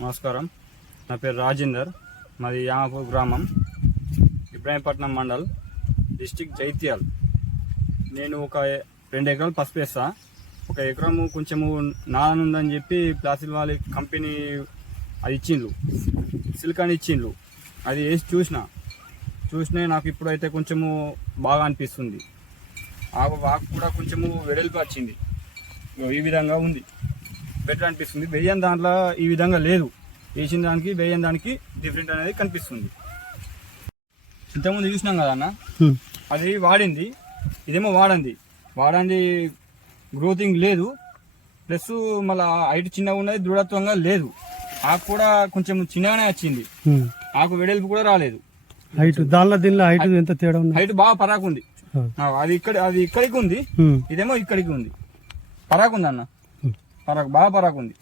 నమస్కారం. నా పేరు రాజేందర్. మాది యామపూర్ గ్రామం. ఇబ్రాహీంపట్నం మండల్ డిస్టిక్ జైత్యాల్. నేను ఒక రెండు ఎకరాలు పసుపు వేస్తా. ఒక ఎకరము కొంచెము నానుందని చెప్పి ప్లాసిల్ వాలి కంపెనీ అది ఇచ్చిండ్రు సిలికాన్ ఇచ్చిండ్రు అది వేసి చూసిన. చూసినా నాకు ఇప్పుడైతే కొంచెము బాగా అనిపిస్తుంది. ఆకు ఆకు కూడా కొంచెము వెడల్పు వచ్చింది. ఈ విధంగా ఉంది. బెటర్ అనిపిస్తుంది. వేయని దాంట్లో ఈ విధంగా లేదు. వేసిన దానికి వేయని దానికి డిఫరెంట్ అనేది కనిపిస్తుంది. ఇంతకుముందు చూసినాం కదా అన్న? అది వాడింది. ఇదేమో వాడంది. వాడంది గ్రోతింగ్ లేదు. ప్లస్ మళ్ళీ హైట్ చిన్నగా ఉన్నది దృఢత్వంగా లేదు. ఆకు కూడా కొంచెం చిన్నగానే వచ్చింది. ఆకు వెడల్పు కూడా రాలేదు. హైట్ దానిలో దీనిలో హైట్ ఎంత తేడా ఉంది? హైట్ బాగా పరాకు ఉంది. ఆ, అది ఇక్కడ అది ఇక్కడికి ఉంది. ఇదేమో ఇక్కడికి ఉంది. పరాకు ఉంది అన్న పరకు బాగా పరకు ఉంది.